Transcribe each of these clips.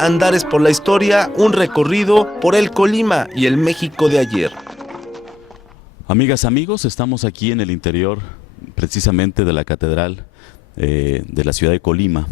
Andares por la Historia, un recorrido por el Colima y el México de ayer. Amigas, amigos, estamos aquí en el interior precisamente de la catedral de la ciudad de Colima,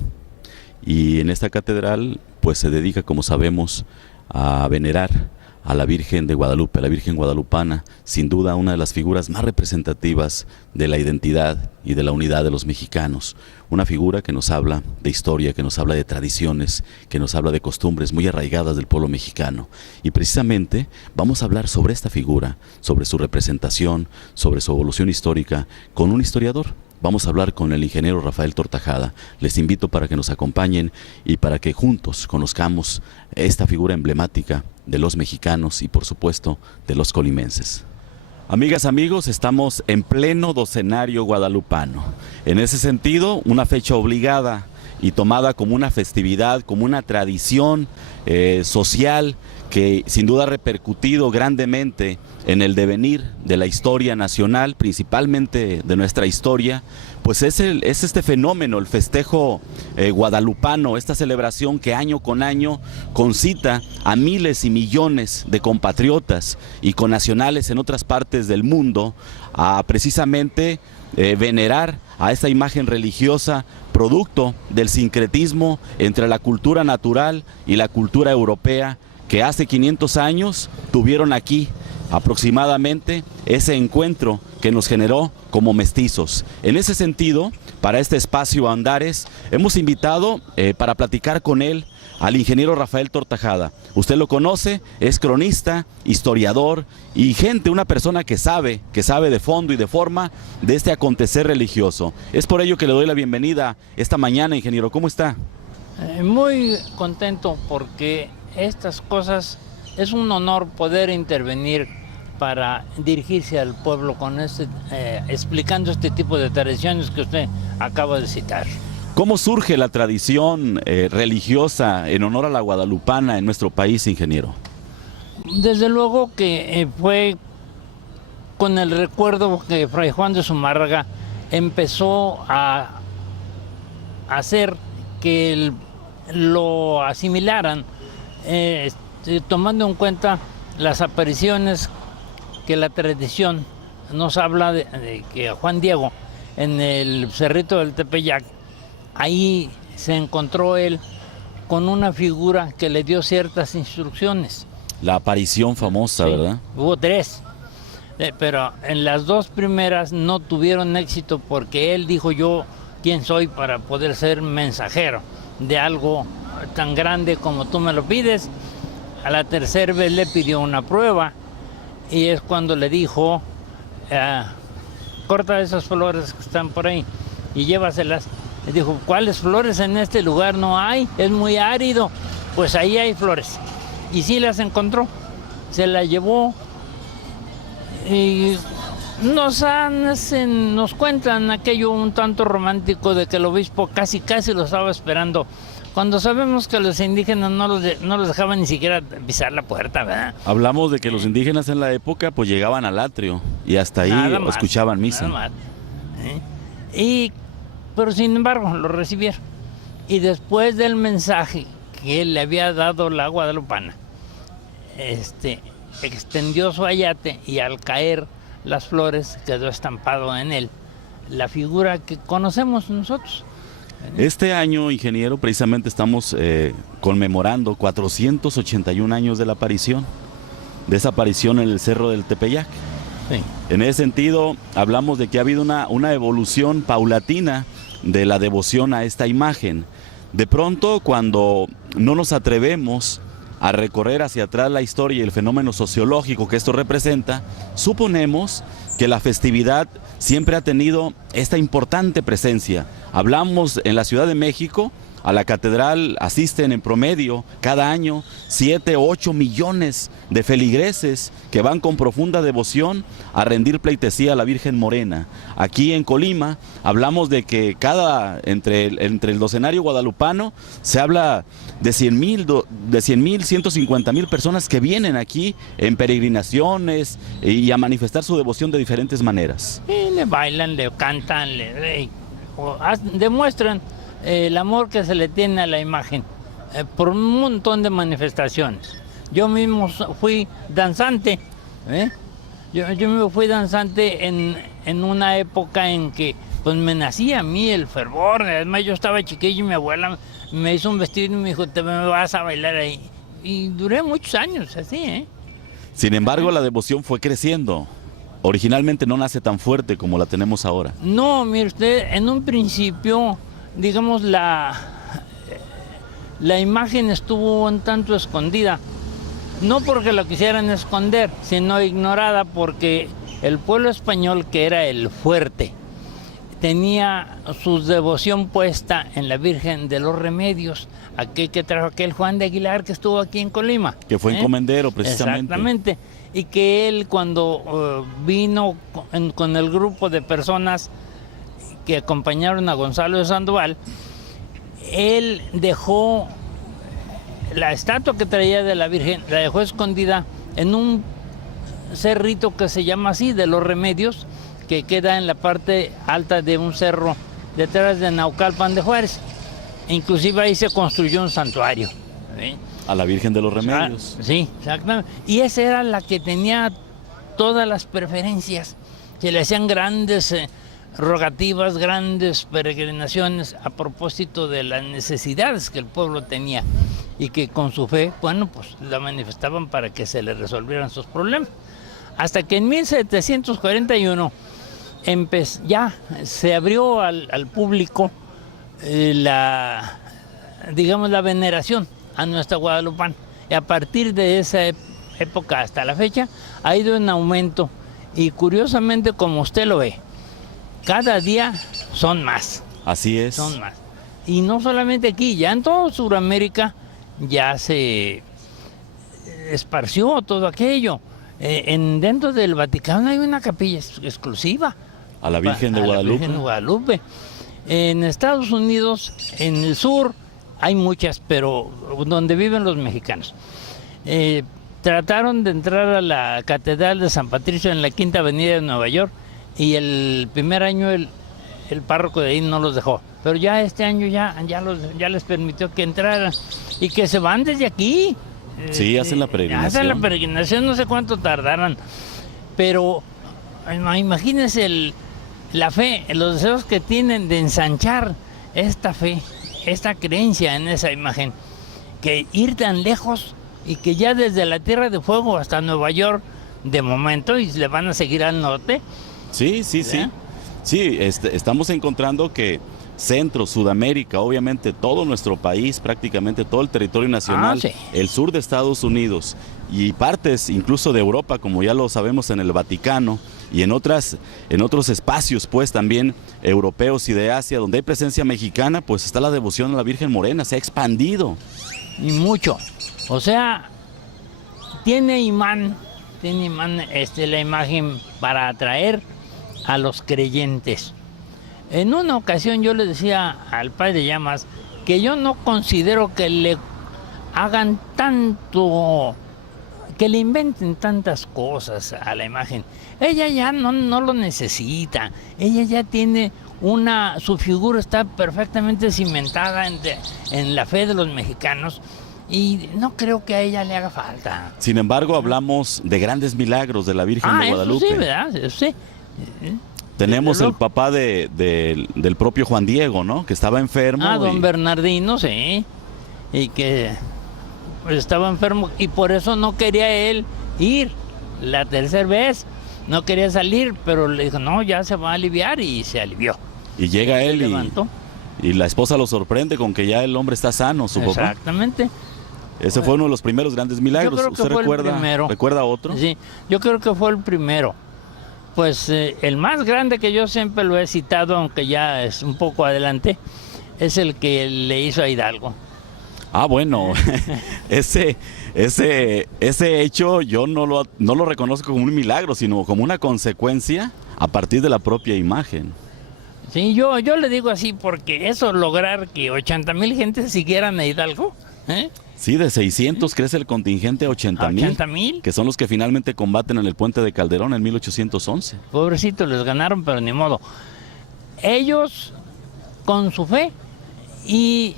y en esta catedral pues se dedica, como sabemos, a venerar a la Virgen de Guadalupe, a la Virgen guadalupana, sin duda una de las figuras más representativas de la identidad y de la unidad de los mexicanos. Una figura que nos habla de historia, que nos habla de tradiciones, que nos habla de costumbres muy arraigadas del pueblo mexicano. Y precisamente vamos a hablar sobre esta figura, sobre su representación, sobre su evolución histórica, con un historiador. Vamos a hablar con el ingeniero Rafael Tortajada. Les invito para que nos acompañen y para que juntos conozcamos esta figura emblemática de los mexicanos y, por supuesto, de los colimenses. Amigas, amigos, estamos en pleno docenario guadalupano. En ese sentido, una fecha obligada y tomada como una festividad, como una tradición social que sin duda ha repercutido grandemente en el devenir de la historia nacional, principalmente de nuestra historia, pues es este fenómeno, el festejo guadalupano, esta celebración que año con año concita a miles y millones de compatriotas y connacionales en otras partes del mundo a precisamente venerar a esta imagen religiosa, producto del sincretismo entre la cultura natural y la cultura europea, que hace 500 años tuvieron aquí aproximadamente ese encuentro que nos generó como mestizos. En ese sentido, para este espacio Andares, hemos invitado para platicar con él al ingeniero Rafael Tortajada. Usted lo conoce, es cronista, historiador y una persona que sabe de fondo y de forma de este acontecer religioso. Es por ello que le doy la bienvenida esta mañana, ingeniero. ¿Cómo está? Muy contento porque estas cosas es un honor poder intervenir para dirigirse al pueblo con explicando este tipo de tradiciones que usted acaba de citar. ¿Cómo surge la tradición religiosa en honor a la guadalupana en nuestro país, ingeniero? Desde luego que fue con el recuerdo que Fray Juan de Zumárraga empezó a hacer que lo asimilaran, tomando en cuenta las apariciones que la tradición nos habla de que Juan Diego en el Cerrito del Tepeyac, ahí se encontró él con una figura que le dio ciertas instrucciones. La aparición famosa, sí, ¿verdad? Hubo 3, pero en las 2 primeras no tuvieron éxito porque él dijo: yo, ¿quién soy para poder ser mensajero de algo tan grande como tú me lo pides? A la tercera vez le pidió una prueba y es cuando le dijo: corta esas flores que están por ahí y llévaselas. Le dijo: ¿cuáles flores? En este lugar no hay, es muy árido. Pues ahí hay flores. Y sí las encontró, se las llevó y nos cuentan aquello un tanto romántico de que el obispo casi lo estaba esperando, cuando sabemos que los indígenas no los dejaban ni siquiera pisar la puerta, ¿verdad? Hablamos de que los indígenas en la época pues llegaban al atrio y hasta ahí escuchaban misa. Nada más. Pero sin embargo lo recibieron. Y después del mensaje que él le había dado la guadalupana, extendió su ayate y al caer las flores quedó estampado en él la figura que conocemos nosotros. Este año, ingeniero, precisamente estamos conmemorando 481 años de la aparición, de esa aparición en el Cerro del Tepeyac. Sí. En ese sentido, hablamos de que ha habido una evolución paulatina de la devoción a esta imagen. De pronto, cuando no nos atrevemos a recorrer hacia atrás la historia y el fenómeno sociológico que esto representa, suponemos que la festividad siempre ha tenido esta importante presencia. Hablamos en la Ciudad de México, a la catedral asisten en promedio cada año 7 o 8 millones de feligreses que van con profunda devoción a rendir pleitesía a la Virgen Morena. Aquí en Colima hablamos de que entre el docenario guadalupano se habla de 100,000, 150,000 personas que vienen aquí en peregrinaciones y a manifestar su devoción de diferentes maneras. Y le bailan, le cantan, demuestran el amor que se le tiene a la imagen por un montón de manifestaciones. Yo mismo fui danzante, ¿eh? Yo me fui danzante en una época en que pues me nacía a mí el fervor. Además yo estaba chiquillo y mi abuela me hizo un vestido y me dijo, te me vas a bailar ahí. Y duré muchos años así, ¿eh? Sin embargo, la devoción fue creciendo. Originalmente no nace tan fuerte como la tenemos ahora. No, mire usted, en un principio, digamos, la imagen estuvo un tanto escondida. No porque lo quisieran esconder, sino ignorada porque el pueblo español, que era el fuerte, tenía su devoción puesta en la Virgen de los Remedios, aquel que trajo aquel Juan de Aguilar que estuvo aquí en Colima. Que fue encomendero, precisamente. Exactamente. Y que él cuando vino con el grupo de personas que acompañaron a Gonzalo de Sandoval, él dejó la estatua que traía de la Virgen, la dejó escondida en un cerrito que se llama así, de los Remedios, que queda en la parte alta de un cerro detrás de Naucalpan de Juárez. Inclusive ahí se construyó un santuario, ¿sí? A la Virgen de los Remedios. Sí, exactamente. Y esa era la que tenía todas las preferencias. Se le hacían grandes rogativas, grandes peregrinaciones a propósito de las necesidades que el pueblo tenía y que con su fe, bueno, pues la manifestaban para que se le resolvieran sus problemas. Hasta que en 1741 ya se abrió al público la veneración a Nuestra Guadalupana. Y a partir de esa época hasta la fecha ha ido en aumento y curiosamente, como usted lo ve, cada día son más. Así es. Son más. Y no solamente aquí, ya en toda Sudamérica ya se esparció todo aquello. Dentro del Vaticano hay una capilla exclusiva a la Virgen de Guadalupe. La Virgen de Guadalupe. En Estados Unidos, en el sur, hay muchas, pero donde viven los mexicanos. Trataron de entrar a la Catedral de San Patricio en la Quinta Avenida de Nueva York y el primer año el párroco de ahí no los dejó. Pero ya este año ya les permitió que entraran y que se van desde aquí. Sí, hacen la peregrinación. Hacen la peregrinación, no sé cuánto tardaran. Pero imagínense la fe, los deseos que tienen de ensanchar esta fe, esta creencia en esa imagen, que ir tan lejos y que ya desde la Tierra de Fuego hasta Nueva York, de momento, y le van a seguir al norte. Sí. Sí, estamos encontrando que Centro, Sudamérica, obviamente todo nuestro país, prácticamente todo el territorio nacional, sí. El sur de Estados Unidos y partes incluso de Europa, como ya lo sabemos en el Vaticano y en otros espacios pues también europeos y de Asia, donde hay presencia mexicana, pues está la devoción a la Virgen Morena, se ha expandido. Y mucho. O sea, tiene imán la imagen para atraer a los creyentes. En una ocasión yo le decía al padre Llamas que yo no considero que le hagan tanto, que le inventen tantas cosas a la imagen. Ella ya no lo necesita, ella ya tiene su figura está perfectamente cimentada en la fe de los mexicanos y no creo que a ella le haga falta. Sin embargo, hablamos de grandes milagros de la Virgen de Guadalupe. Eso sí, ¿verdad? Eso sí. Tenemos el papá del propio Juan Diego, ¿no? Que estaba enfermo. Don Bernardino, sí. Y que pues, estaba enfermo y por eso no quería él ir la tercera vez. No quería salir, pero le dijo, no, ya se va a aliviar y se alivió. Y llega él y la esposa lo sorprende con que ya el hombre está sano, su papá. Exactamente. Ese fue uno de los primeros grandes milagros. Yo creo que ¿Usted fue el primero. recuerda otro? Sí, yo creo que fue el primero. Pues el más grande que yo siempre lo he citado, aunque ya es un poco adelante, es el que le hizo a Hidalgo. Ah, bueno, ese hecho yo no lo reconozco como un milagro, sino como una consecuencia a partir de la propia imagen. Sí, yo le digo así porque eso, lograr que 80,000 gentes siguieran a Hidalgo, ¿eh? Sí, de 600 crece el contingente a 80,000, que son los que finalmente combaten en el puente de Calderón en 1811. Pobrecitos, les ganaron, pero ni modo. Ellos, con su fe, y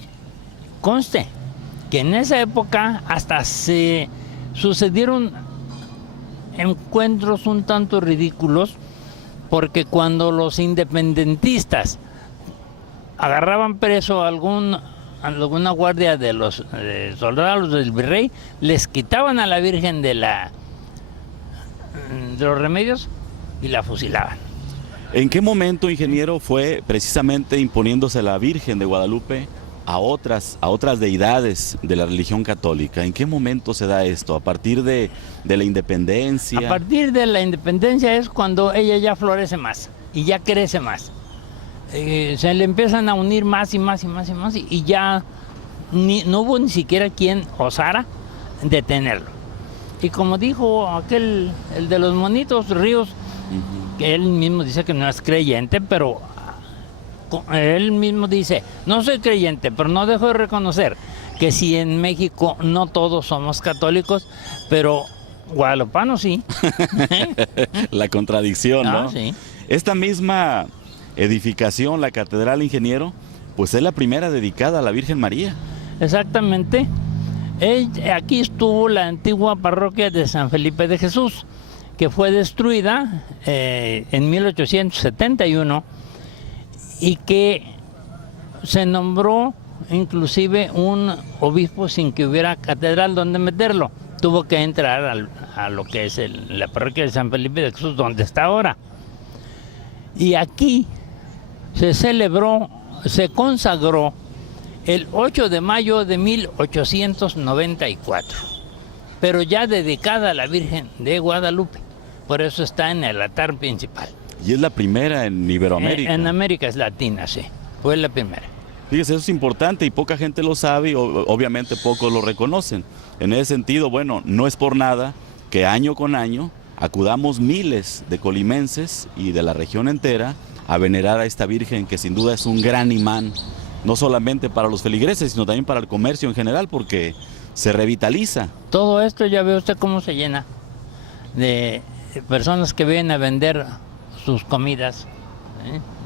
conste, que en esa época hasta se sucedieron encuentros un tanto ridículos, porque cuando los independentistas agarraban preso a alguna guardia de los soldados del virrey, les quitaban a la Virgen de los Remedios y la fusilaban. ¿En qué momento, ingeniero, fue precisamente imponiéndose la Virgen de Guadalupe a otras deidades de la religión católica? ¿En qué momento se da esto? ¿A partir de la independencia? A partir de la independencia es cuando ella ya florece más y ya crece más. Se le empiezan a unir más y más y más y más, y ya no hubo ni siquiera quien osara detenerlo. Y como dijo el de los monitos Ríos, que él mismo dice que no es creyente, pero él mismo dice, no soy creyente, pero no dejo de reconocer que si en México no todos somos católicos, pero guadalupanos sí. La contradicción, ¿no? Sí. Esta misma edificación, la catedral, ingeniero, pues es la primera dedicada a la Virgen María. Exactamente. Aquí estuvo la antigua parroquia de San Felipe de Jesús, que fue destruida en 1871 y que se nombró inclusive un obispo sin que hubiera catedral donde meterlo. Tuvo que entrar a lo que es la parroquia de San Felipe de Jesús, donde está ahora. Y aquí se consagró el 8 de mayo de 1894, pero ya dedicada a la Virgen de Guadalupe. Por eso está en el altar principal. Y es la primera en Iberoamérica. En América Latina, sí. Fue la primera. Fíjese, eso es importante y poca gente lo sabe y obviamente pocos lo reconocen. En ese sentido, bueno, no es por nada que año con año acudamos miles de colimenses y de la región entera a venerar a esta Virgen, que sin duda es un gran imán, no solamente para los feligreses, sino también para el comercio en general, porque se revitaliza. Todo esto ya ve usted cómo se llena de personas que vienen a vender sus comidas,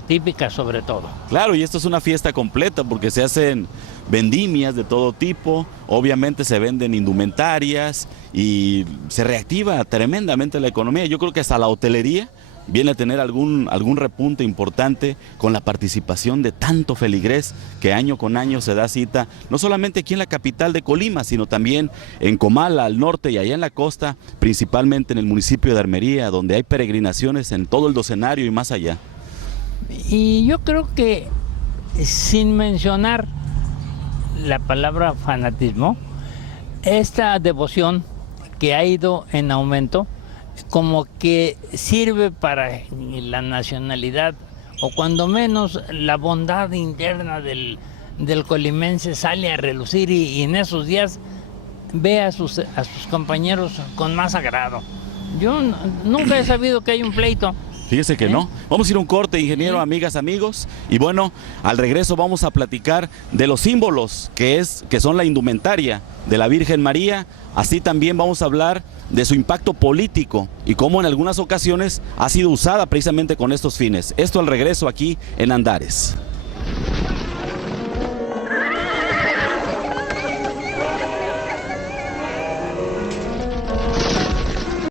típicas sobre todo. Claro, y esto es una fiesta completa porque se hacen vendimias de todo tipo, obviamente se venden indumentarias y se reactiva tremendamente la economía. Yo creo que hasta la hotelería viene a tener algún repunte importante con la participación de tanto feligrés que año con año se da cita, no solamente aquí en la capital de Colima, sino también en Comala, al norte y allá en la costa, principalmente en el municipio de Armería, donde hay peregrinaciones en todo el docenario y más allá. Y yo creo que, sin mencionar la palabra fanatismo, esta devoción que ha ido en aumento, como que sirve para la nacionalidad, o cuando menos la bondad interna del colimense sale a relucir, y en esos días ve a sus compañeros con más agrado. Yo nunca he sabido que hay un pleito. Fíjese que no. Vamos a ir a un corte, ingeniero, amigas, amigos. Y bueno, al regreso vamos a platicar de los símbolos que son la indumentaria de la Virgen María. Así también vamos a hablar de su impacto político y cómo en algunas ocasiones ha sido usada precisamente con estos fines. Esto al regreso aquí en Andares.